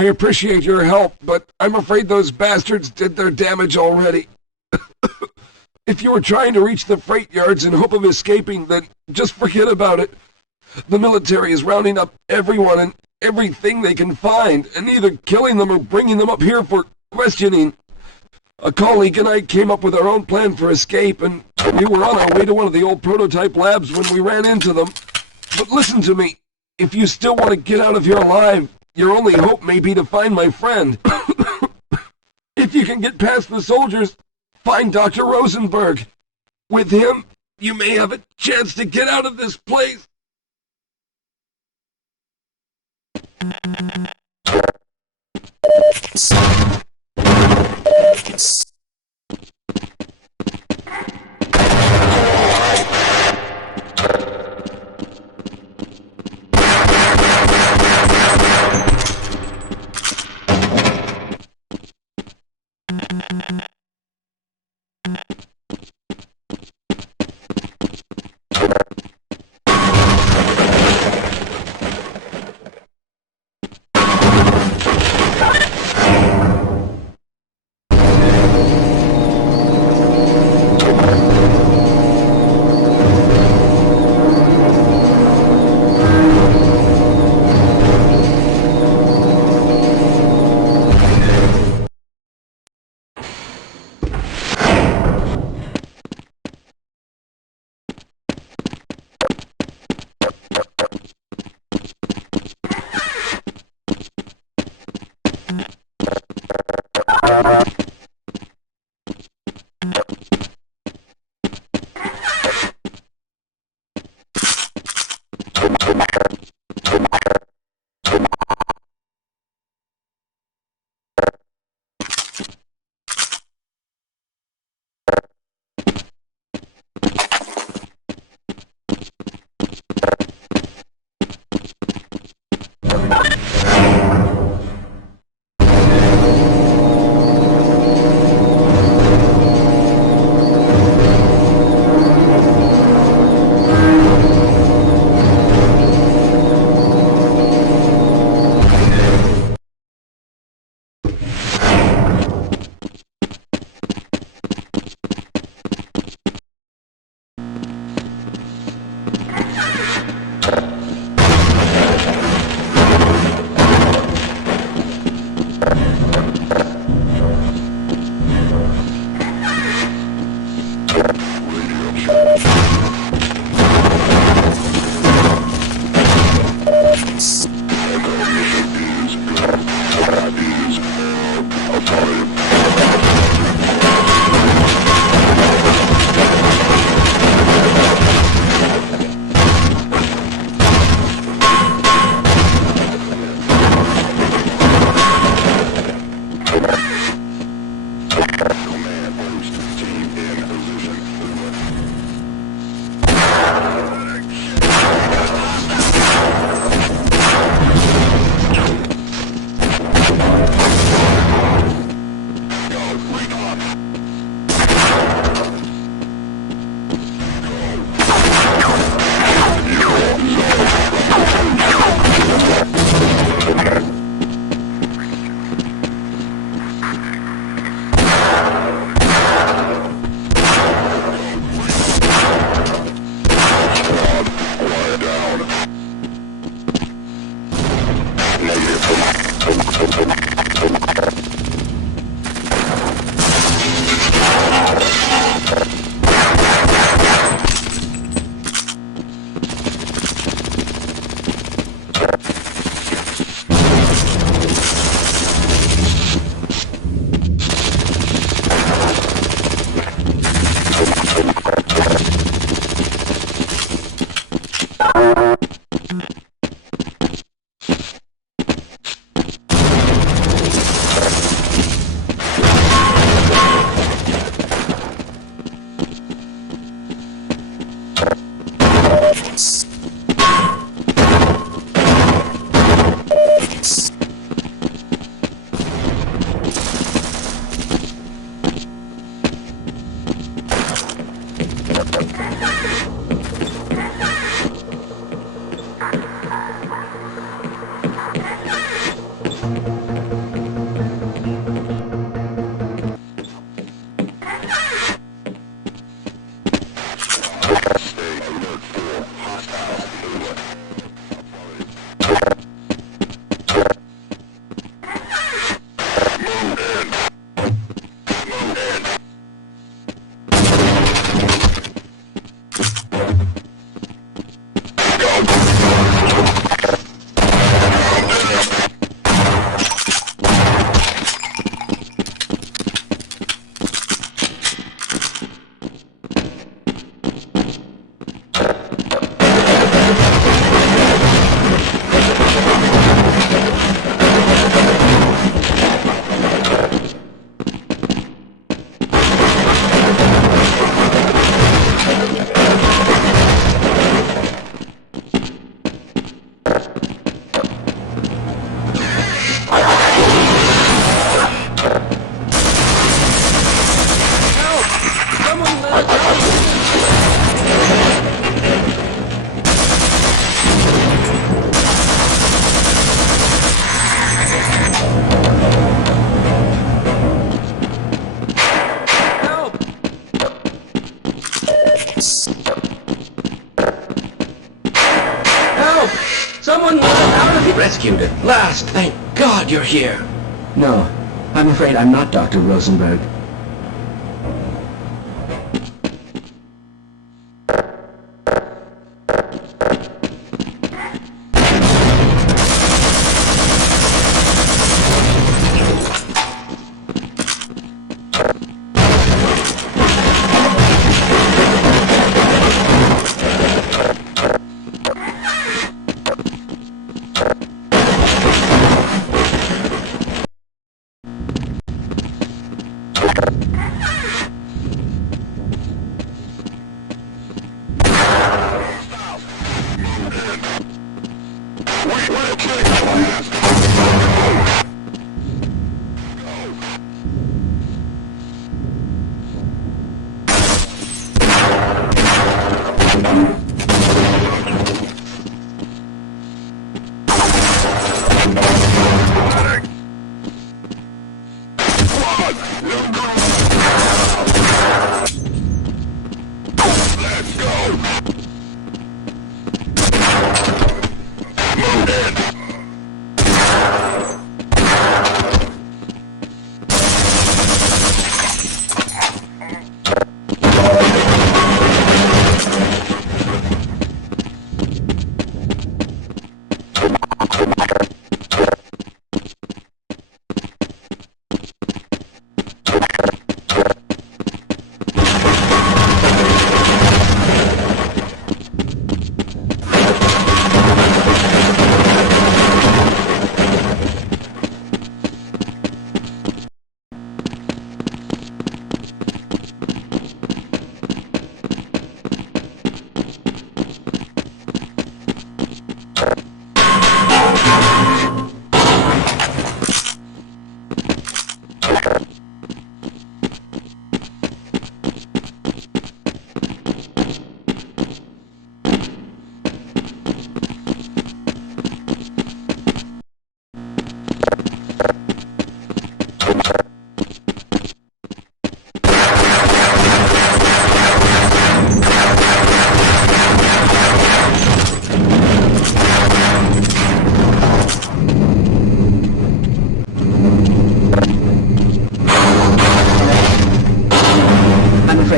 I appreciate your help, but I'm afraid those bastards did their damage already. If you were trying to reach the freight yards in hope of escaping, then just forget about it. The military is rounding up everyone and everything they can find, and either killing them or bringing them up here for questioning. A colleague and I came up with our own plan for escape, and we were on our way to one of the old prototype labs when we ran into them. But listen to me. If you still want to get out of here alive, your only hope may be to find my friend. If you can get past the soldiers, find Dr. Rosenberg. With him, you may have a chance to get out of this place. Help! Someone let us out of here! Rescued at last! Thank God you're here! No, I'm afraid I'm not Dr. Rosenberg.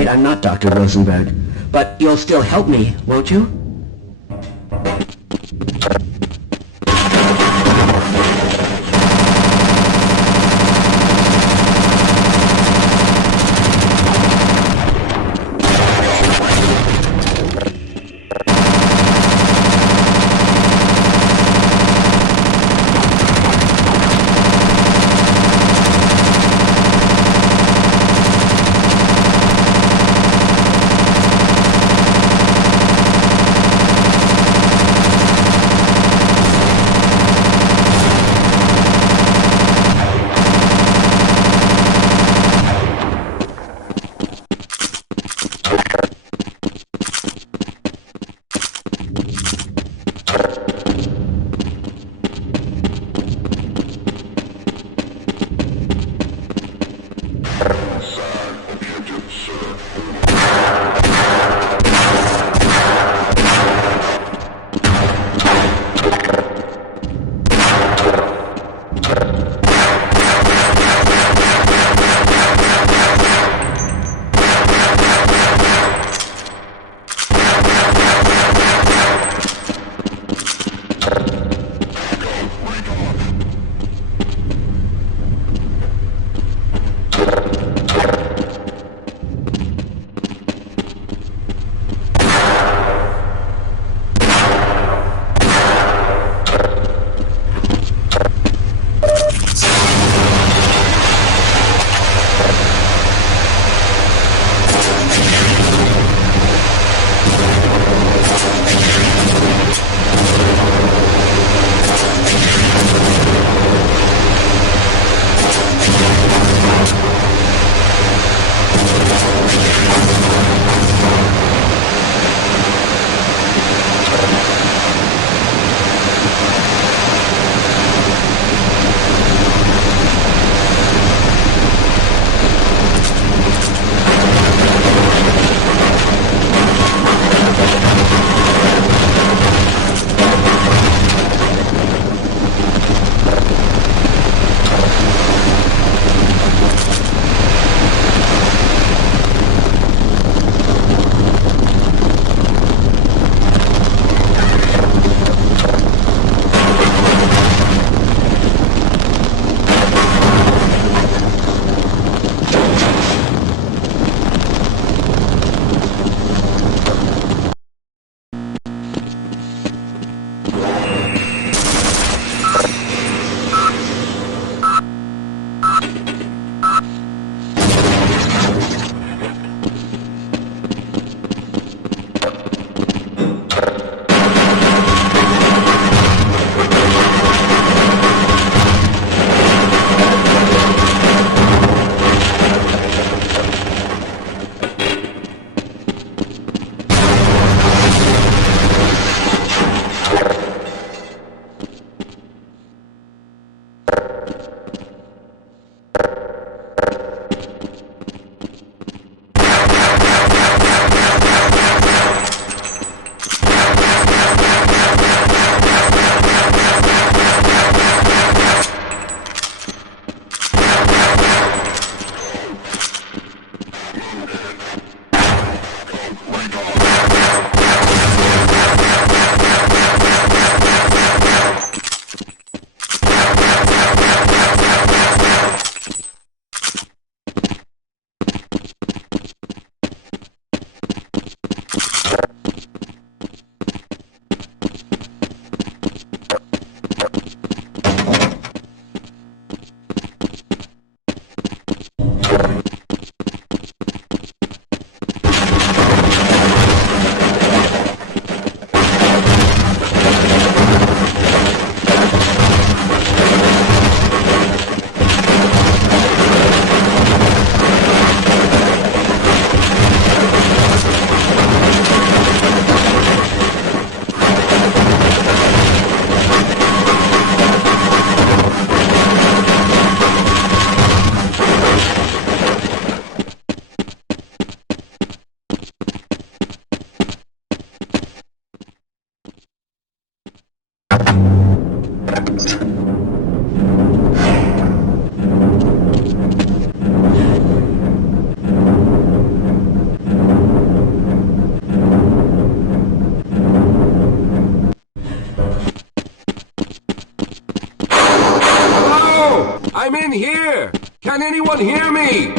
I'm not Dr. Rosenberg, but you'll still help me, won't you? hear me?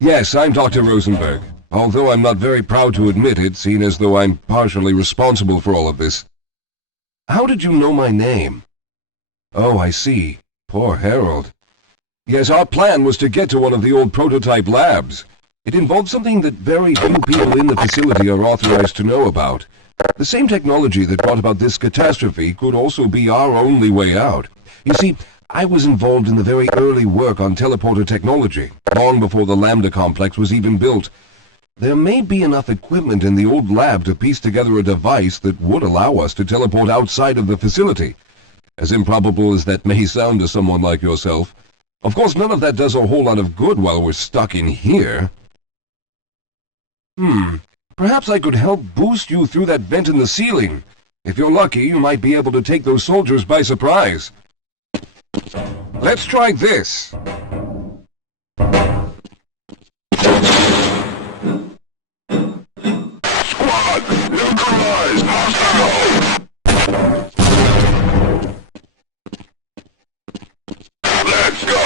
Yes, I'm Dr. Rosenberg, although I'm not very proud to admit it, seeing as though I'm partially responsible for all of this. How did you know my name? Oh, I see. Poor Harold. Yes, our plan was to get to one of the old prototype labs. It involved something that very few people in the facility are authorized to know about. The same technology that brought about this catastrophe could also be our only way out. You see, I was involved in the very early work on teleporter technology, long before the Lambda complex was even built. There may be enough equipment in the old lab to piece together a device that would allow us to teleport outside of the facility. As improbable as that may sound to someone like yourself. Of course, none of that does a whole lot of good while we're stuck in here. Perhaps I could help boost you through that vent in the ceiling. If you're lucky, you might be able to take those soldiers by surprise. Let's try this. Squad, neutralized, hostile. Let's go.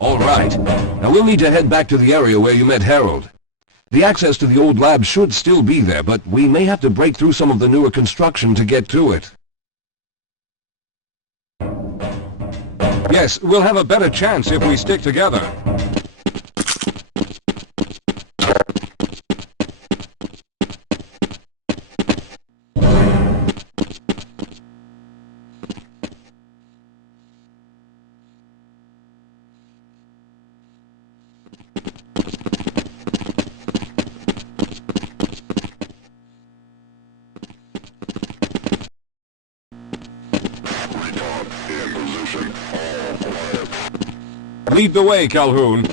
All right. Now we'll need to head back to the area where you met Harold. The access to the old lab should still be there, but we may have to break through some of the newer construction to get to it. Yes, we'll have a better chance if we stick together. Lead the way, Calhoun.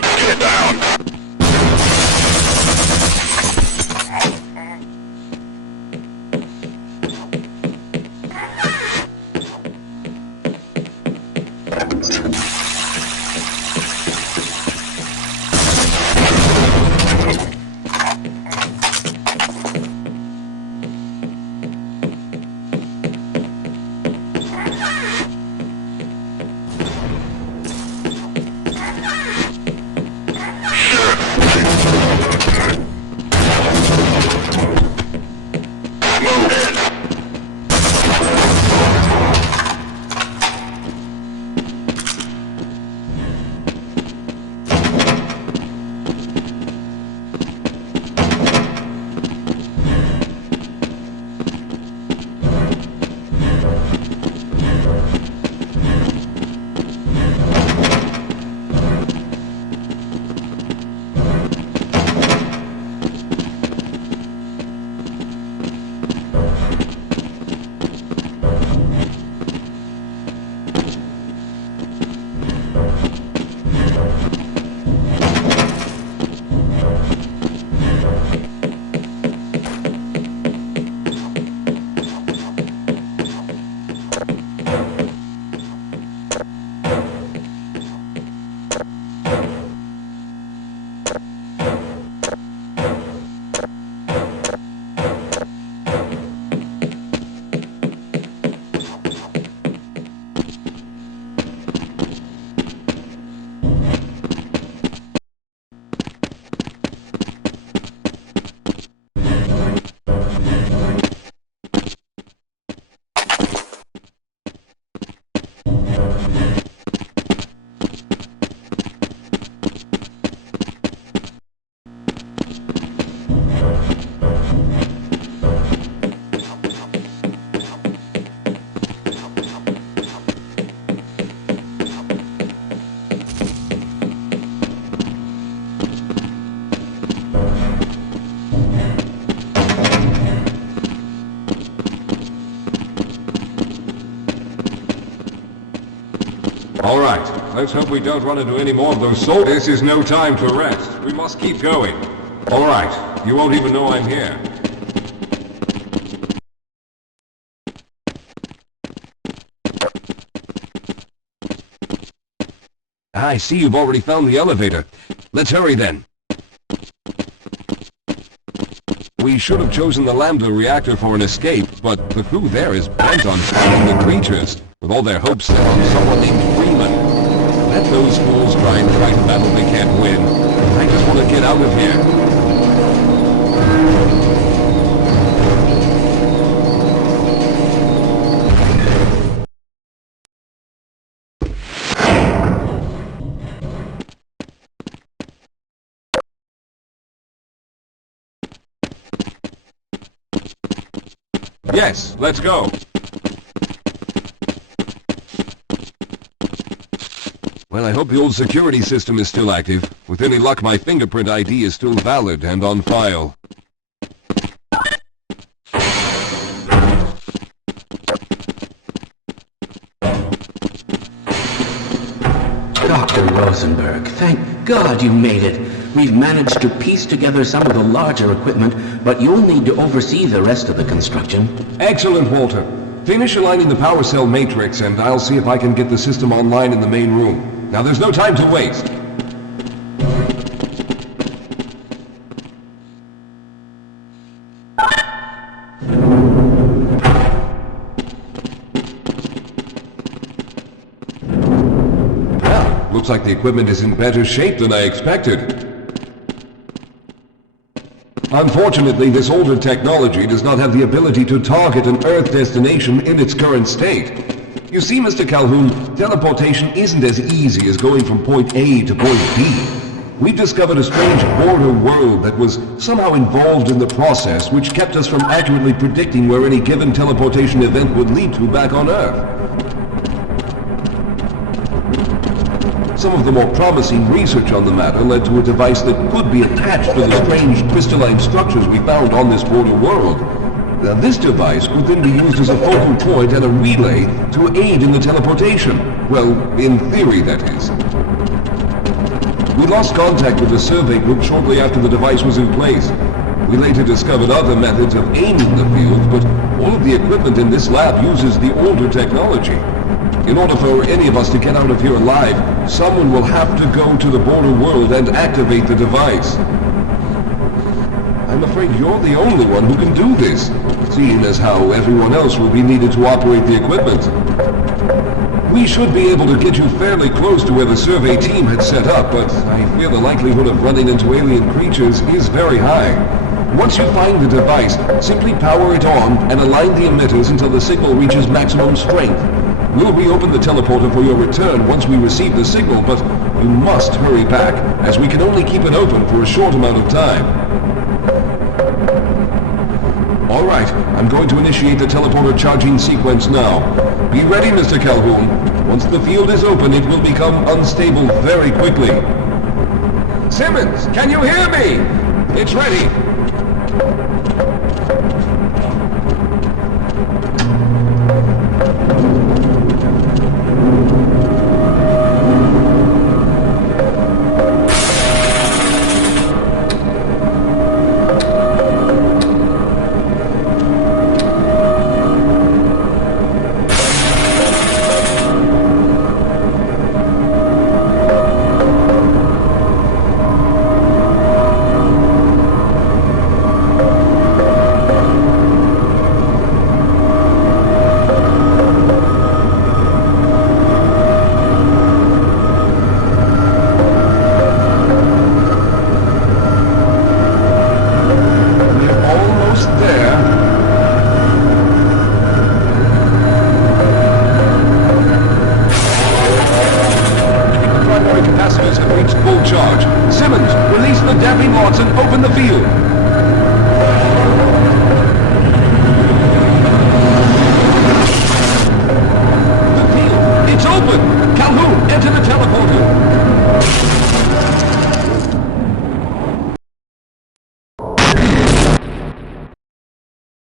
Get down! All right, let's hope we don't run into any more of those soldiers. This is no time to rest. We must keep going. All right, you won't even know I'm here. I see you've already found the elevator. Let's hurry then. We should have chosen the Lambda reactor for an escape, but the crew there is bent on finding the creatures, with all their hopes set on someone named Freeman. Let those fools try and fight a battle they can't win. I just want to get out of here. Yes, let's go. Well, I hope the old security system is still active. With any luck, my fingerprint ID is still valid and on file. Dr. Rosenberg, thank God you made it. We've managed to piece together some of the larger equipment, but you'll need to oversee the rest of the construction. Excellent, Walter. Finish aligning the power cell matrix, and I'll see if I can get the system online in the main room. Now, there's no time to waste. Well, looks like the equipment is in better shape than I expected. Unfortunately, this older technology does not have the ability to target an Earth destination in its current state. You see, Mr. Calhoun, teleportation isn't as easy as going from point A to point B. We've discovered a strange border world that was somehow involved in the process, which kept us from accurately predicting where any given teleportation event would lead to back on Earth. Some of the more promising research on the matter led to a device that could be attached to the strange crystalline structures we found on this border world. Now, this device could then be used as a focal point and a relay to aid in the teleportation. Well, in theory, that is. We lost contact with the survey group shortly after the device was in place. We later discovered other methods of aiming the field, but all of the equipment in this lab uses the older technology. In order for any of us to get out of here alive, someone will have to go to the border world and activate the device. I'm afraid you're the only one who can do this, seeing as how everyone else will be needed to operate the equipment. We should be able to get you fairly close to where the survey team had set up, but I fear the likelihood of running into alien creatures is very high. Once you find the device, simply power it on and align the emitters until the signal reaches maximum strength. We'll reopen the teleporter for your return once we receive the signal, but you must hurry back, as we can only keep it open for a short amount of time. All right, I'm going to initiate the teleporter charging sequence now. Be ready, Mr. Calhoun. Once the field is open, it will become unstable very quickly. Simmons, can you hear me? It's ready.